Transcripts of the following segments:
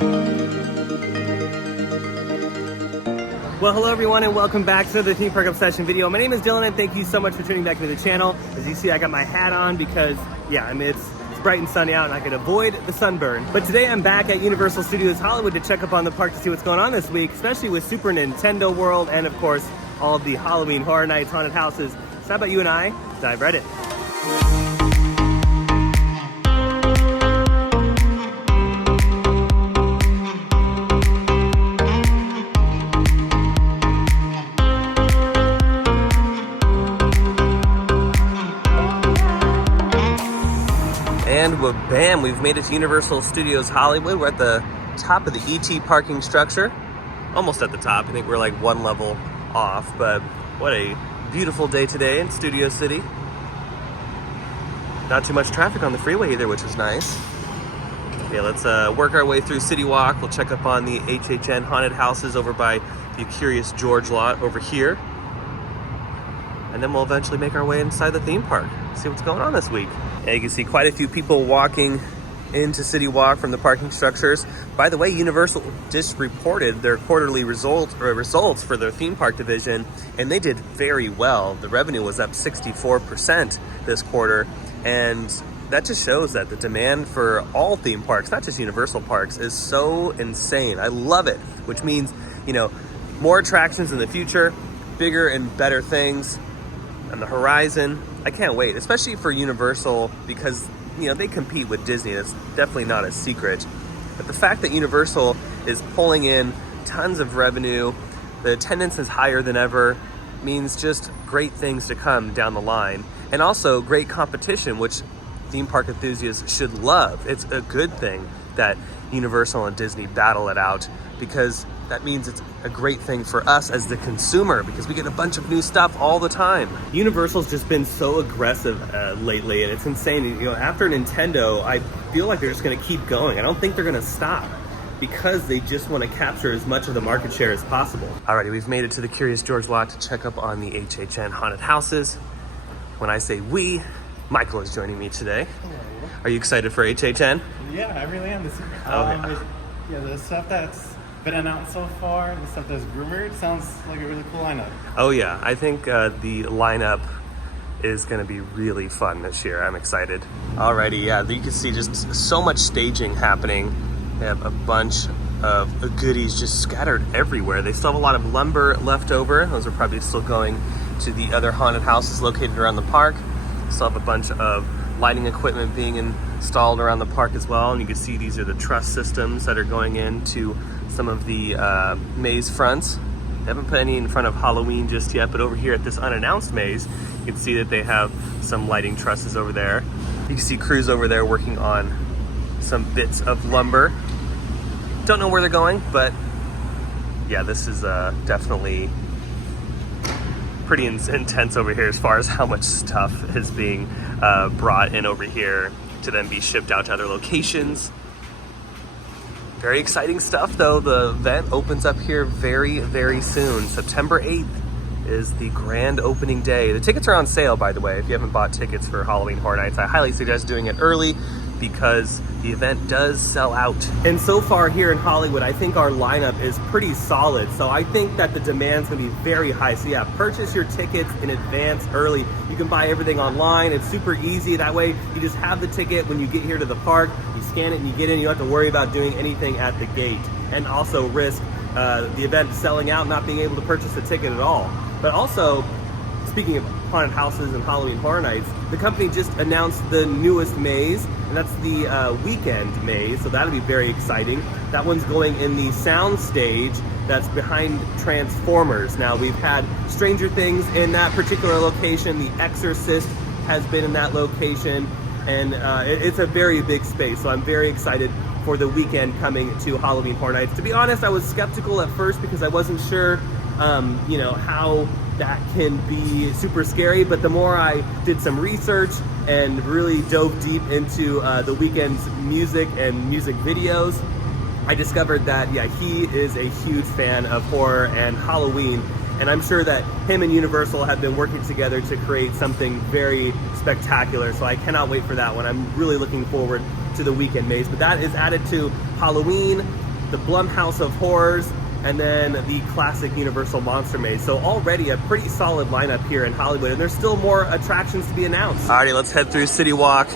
Well, hello everyone and welcome back to the Theme Park Obsession video. My name is Dylan and thank you so much for tuning back to the channel. As you see, I got my hat on because, it's bright and sunny out and I can avoid the sunburn. But today I'm back at Universal Studios Hollywood to check up on the park to see what's going on this week, especially with Super Nintendo World and of course, all of the Halloween Horror Nights, haunted houses. So how about you and I dive right in. And bam, we've made it to Universal Studios Hollywood. We're at the top of the ET parking structure. Almost at the top. I think we're like one level off, but what a beautiful day today in Studio City. Not too much traffic on the freeway either, which is nice. Okay, let's work our way through City Walk. We'll check up on the HHN haunted houses over by the Curious George lot over here. And then we'll eventually make our way inside the theme park, see what's going on this week. And you can see quite a few people walking into City Walk from the parking structures. By the way, Universal just reported their quarterly results for their theme park division, and they did very well. The revenue was up 64% this quarter, and that just shows that the demand for all theme parks, not just Universal parks, is so insane. I love it, which means, more attractions in the future, bigger and better things on the horizon. I can't wait, especially for Universal, because they compete with Disney. That's definitely not a secret. But the fact that Universal is pulling in tons of revenue, the attendance is higher than ever, means just great things to come down the line. And also great competition, which theme park enthusiasts should love. It's a good thing that Universal and Disney battle it out, because that means it's a great thing for us as the consumer, because we get a bunch of new stuff all the time. Universal's just been so aggressive lately, and it's insane. After Nintendo, I feel like they're just gonna keep going. I don't think they're gonna stop, because they just want to capture as much of the market share as possible. Alrighty, we've made it to the Curious George lot to check up on the HHN haunted houses. When I say we, Michael is joining me today. Hello. Are you excited for HHN? Yeah, I really am. The stuff that's been announced so far, the stuff that's rumored, sounds like a really cool lineup. Oh yeah, I think the lineup is going to be really fun this year. I'm excited. Alrighty, yeah, you can see just so much staging happening. They have a bunch of goodies just scattered everywhere. They still have a lot of lumber left over. Those are probably still going to the other haunted houses located around the park. Still have a bunch of lighting equipment being installed around the park as well. And you can see these are the truss systems that are going into some of the maze fronts. They haven't put any in front of Halloween just yet, but over here at this unannounced maze, you can see that they have some lighting trusses over there. You can see crews over there working on some bits of lumber. Don't know where they're going, but yeah, this is definitely pretty intense over here as far as how much stuff is being brought in over here to then be shipped out to other locations. Very exciting stuff though. The event opens up here very, very soon. September 8th is the grand opening day. The tickets are on sale, by the way. If you haven't bought tickets for Halloween Horror Nights, I highly suggest doing it early, because the event does sell out. And so far here in Hollywood, I think our lineup is pretty solid. So I think that the demand's gonna be very high. So yeah, purchase your tickets in advance early. You can buy everything online. It's super easy. That way you just have the ticket when you get here to the park, you scan it and you get in. You don't have to worry about doing anything at the gate, and also risk the event selling out, not being able to purchase a ticket at all. But also, speaking of haunted houses and Halloween Horror Nights, the company just announced the newest maze, and that's the weekend maze, so that'll be very exciting. That one's going in the sound stage that's behind Transformers. Now, we've had Stranger Things in that particular location. The Exorcist has been in that location, and it's a very big space, so I'm very excited for the weekend coming to Halloween Horror Nights. To be honest, I was skeptical at first because I wasn't sure how that can be super scary, but the more I did some research and really dove deep into the weekend's music and music videos, I discovered that, yeah, he is a huge fan of horror and Halloween, and I'm sure that him and Universal have been working together to create something very spectacular, so I cannot wait for that one. I'm really looking forward to the weekend maze, but that is added to Halloween, the Blumhouse of Horrors, and then the classic Universal Monster Maze. So already a pretty solid lineup here in Hollywood, and there's still more attractions to be announced. Alrighty, let's head through City Walk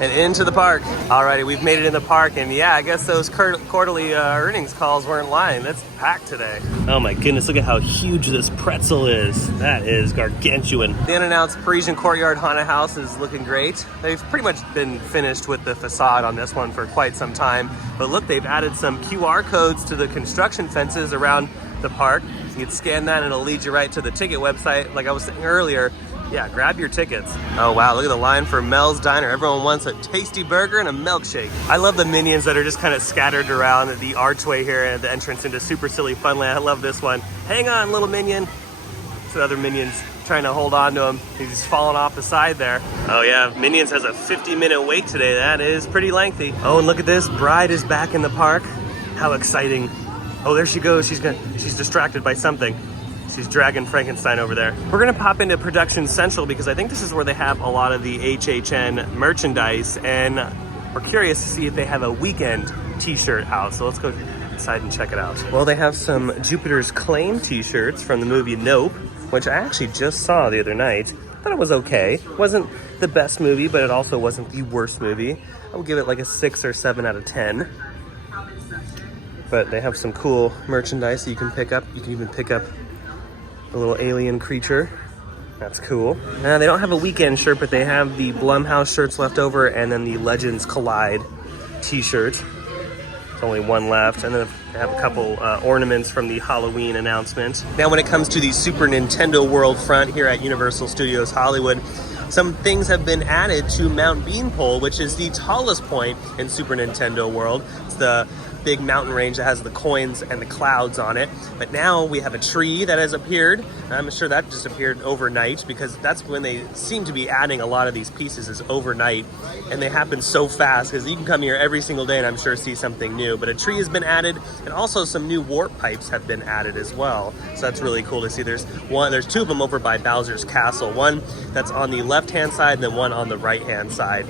and into the park. Alrighty, we've made it in the park, and yeah, I guess those quarterly earnings calls weren't lying. That's packed today. Oh my goodness, look at how huge this pretzel is. That is gargantuan. The unannounced Parisian Courtyard Haunted House is looking great. They've pretty much been finished with the facade on this one for quite some time. But look, they've added some QR codes to the construction fences around the park. You can scan that and it'll lead you right to the ticket website. Like I was saying earlier, yeah, grab your tickets. Oh wow, look at the line for Mel's Diner. Everyone wants a tasty burger and a milkshake. I love the minions that are just kind of scattered around the archway here at the entrance into Super Silly Funland. I love this one. Hang on, little minion. So other minions trying to hold on to him. He's falling off the side there. Oh yeah, Minions has a 50-minute wait today. That is pretty lengthy. Oh, and look at this. Bride is back in the park. How exciting. Oh, there she goes. She's distracted by something. She's dragging Frankenstein over there. We're gonna pop into Production Central because I think this is where they have a lot of the HHN merchandise, and we're curious to see if they have a weekend t-shirt out. So let's go inside and check it out. Well, they have some Jupiter's Claim t-shirts from the movie Nope, which I actually just saw the other night. I thought it was okay. It wasn't the best movie, but it also wasn't the worst movie. I would give it like a 6 or 7 out of 10. But they have some cool merchandise that you can pick up. You can even pick up a little alien creature. That's cool. They don't have a weekend shirt, but they have the Blumhouse shirts left over, and then the Legends Collide t-shirt. There's only one left, and then they have a couple ornaments from the Halloween announcement. Now when it comes to the Super Nintendo World front here at Universal Studios Hollywood, some things have been added to Mount Beanpole, which is the tallest point in Super Nintendo World. It's the big mountain range that has the coins and the clouds on it. But now we have a tree that has appeared. I'm sure that just appeared overnight, because that's when they seem to be adding a lot of these pieces, is overnight. And they happen so fast because you can come here every single day and I'm sure see something new. But a tree has been added, and also some new warp pipes have been added as well. So that's really cool to see. There's two of them over by Bowser's Castle. One that's on the left-hand side and then one on the right-hand side.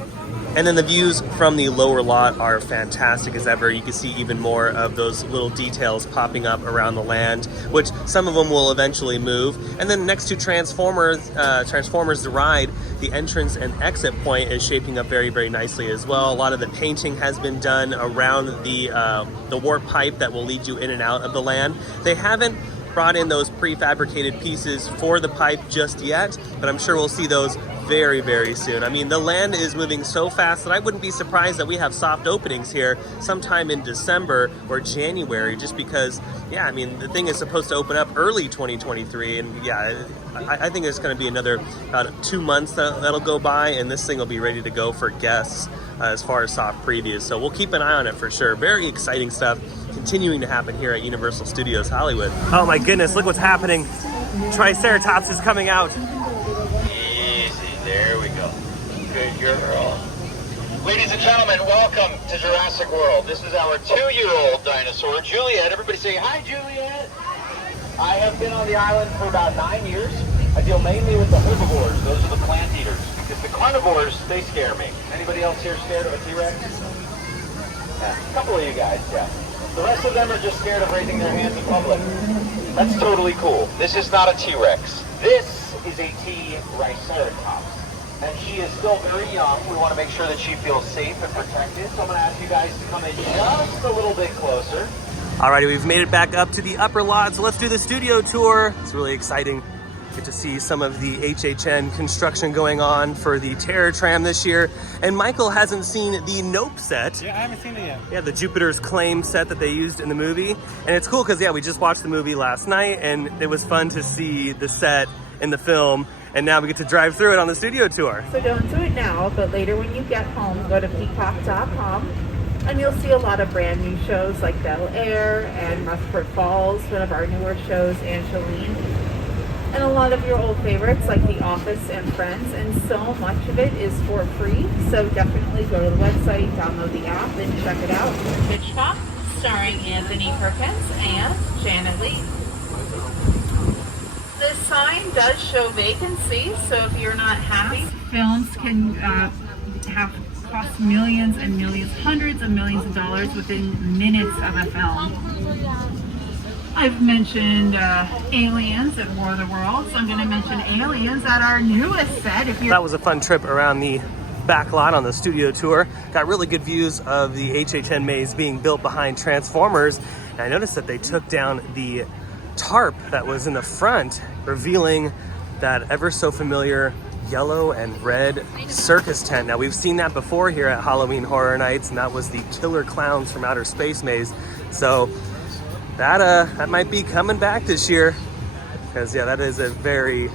And then the views from the lower lot are fantastic as ever. You can see even more of those little details popping up around the land, which some of them will eventually move. And then next to Transformers the Ride, the entrance and exit point is shaping up very, very nicely as well. A lot of the painting has been done around the warp pipe that will lead you in and out of the land. They haven't brought in those prefabricated pieces for the pipe just yet, but I'm sure we'll see those very, very soon. I mean, the land is moving so fast that I wouldn't be surprised that we have soft openings here sometime in December or January, just because, yeah, I mean, the thing is supposed to open up early 2023, and yeah, I think there's going to be another about 2 months that'll go by, and this thing will be ready to go for guests as far as soft previews. So we'll keep an eye on it for sure. Very exciting stuff continuing to happen here at Universal Studios Hollywood. Oh my goodness, look what's happening. Triceratops is coming out. There we go. Good girl. Ladies and gentlemen, welcome to Jurassic World. This is our 2-year-old dinosaur, Juliet. Everybody say hi, Juliet. I have been on the island for about 9 years. I deal mainly with the herbivores. Those are the plant eaters. Because the carnivores, they scare me. Anybody else here scared of a T-Rex? Yeah, a couple of you guys, yeah. The rest of them are just scared of raising their hands in public. That's totally cool. This is not a T-Rex. This is a Triceratops. And she is still very young. We want to make sure that she feels safe and protected. So I'm going to ask you guys to come in just a little bit closer. Alrighty, we've made it back up to the upper lot, so let's do the studio tour. It's really exciting. Get to see some of the HHN construction going on for the Terror Tram this year. And Michael hasn't seen the Nope set. Yeah, I haven't seen it yet. Yeah, the Jupiter's Claim set that they used in the movie. And it's cool because, yeah, we just watched the movie last night, and it was fun to see the set in the film. And now we get to drive through it on the studio tour. So don't do it now, but later when you get home, go to peacock.com and you'll see a lot of brand new shows like Bel Air and Rustford Falls, one of our newer shows, Angeline, and a lot of your old favorites like The Office and Friends, and so much of it is for free. So definitely go to the website, download the app, and check it out. Hitchcock, starring Anthony Perkins and Janet Leigh. This sign does show vacancy, so if you're not happy, films can have cost millions and millions, hundreds of millions of dollars within minutes of a film. I've mentioned Aliens at War of the Worlds. So I'm going to mention Aliens at our newest set. That was a fun trip around the back lot on the studio tour. Got really good views of the HHN maze being built behind Transformers. And I noticed that they took down the tarp that was in the front, revealing that ever so familiar yellow and red circus tent. Now, we've seen that before here at Halloween Horror Nights, and that was the Killer Clowns from Outer Space maze. So that might be coming back this year, because yeah, that is a very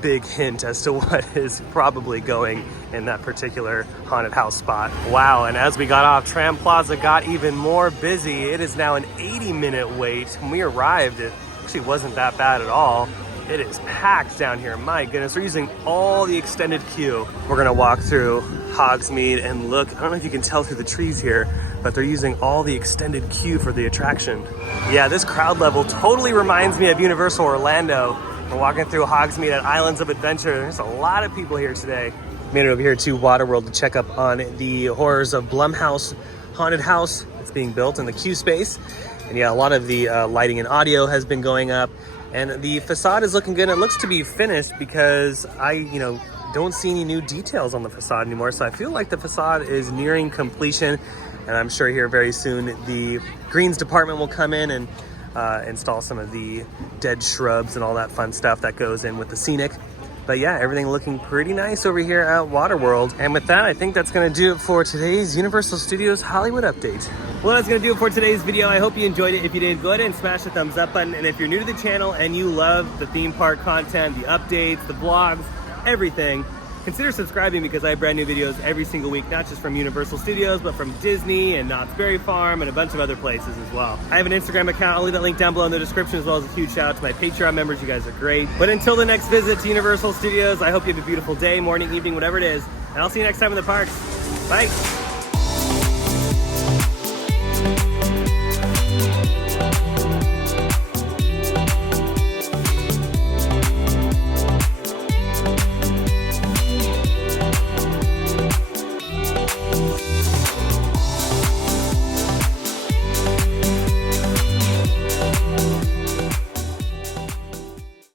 big hint as to what is probably going in that particular haunted house spot. Wow, and as we got off, Tram Plaza got even more busy. It is now an 80-minute wait. When we arrived, it actually wasn't that bad at all. It is packed down here. My goodness, we're using all the extended queue. We're gonna walk through Hogsmeade and look. I don't know if you can tell through the trees here, but they're using all the extended queue for the attraction. Yeah, this crowd level totally reminds me of Universal Orlando. We're walking through Hogsmeade at Islands of Adventure. There's a lot of people here today. Made it over here to Waterworld to check up on the horrors of Blumhouse Haunted House. It's being built in the queue space. And yeah, a lot of the lighting and audio has been going up. And the facade is looking good. It looks to be finished because I, don't see any new details on the facade anymore. So I feel like the facade is nearing completion. And I'm sure here very soon the greens department will come in and install some of the dead shrubs and all that fun stuff that goes in with the scenic. But yeah, everything looking pretty nice over here at Waterworld. And with that, I think that's gonna do it for today's Universal Studios Hollywood update. Well, that's gonna do it for today's video. I hope you enjoyed it. If you did, go ahead and smash the thumbs up button. And if you're new to the channel and you love the theme park content, the updates, the vlogs, everything, consider subscribing, because I have brand new videos every single week, not just from Universal Studios, but from Disney and Knott's Berry Farm and a bunch of other places as well. I have an Instagram account. I'll leave that link down below in the description, as well as a huge shout out to my Patreon members. You guys are great. But until the next visit to Universal Studios, I hope you have a beautiful day, morning, evening, whatever it is. And I'll see you next time in the parks. Bye.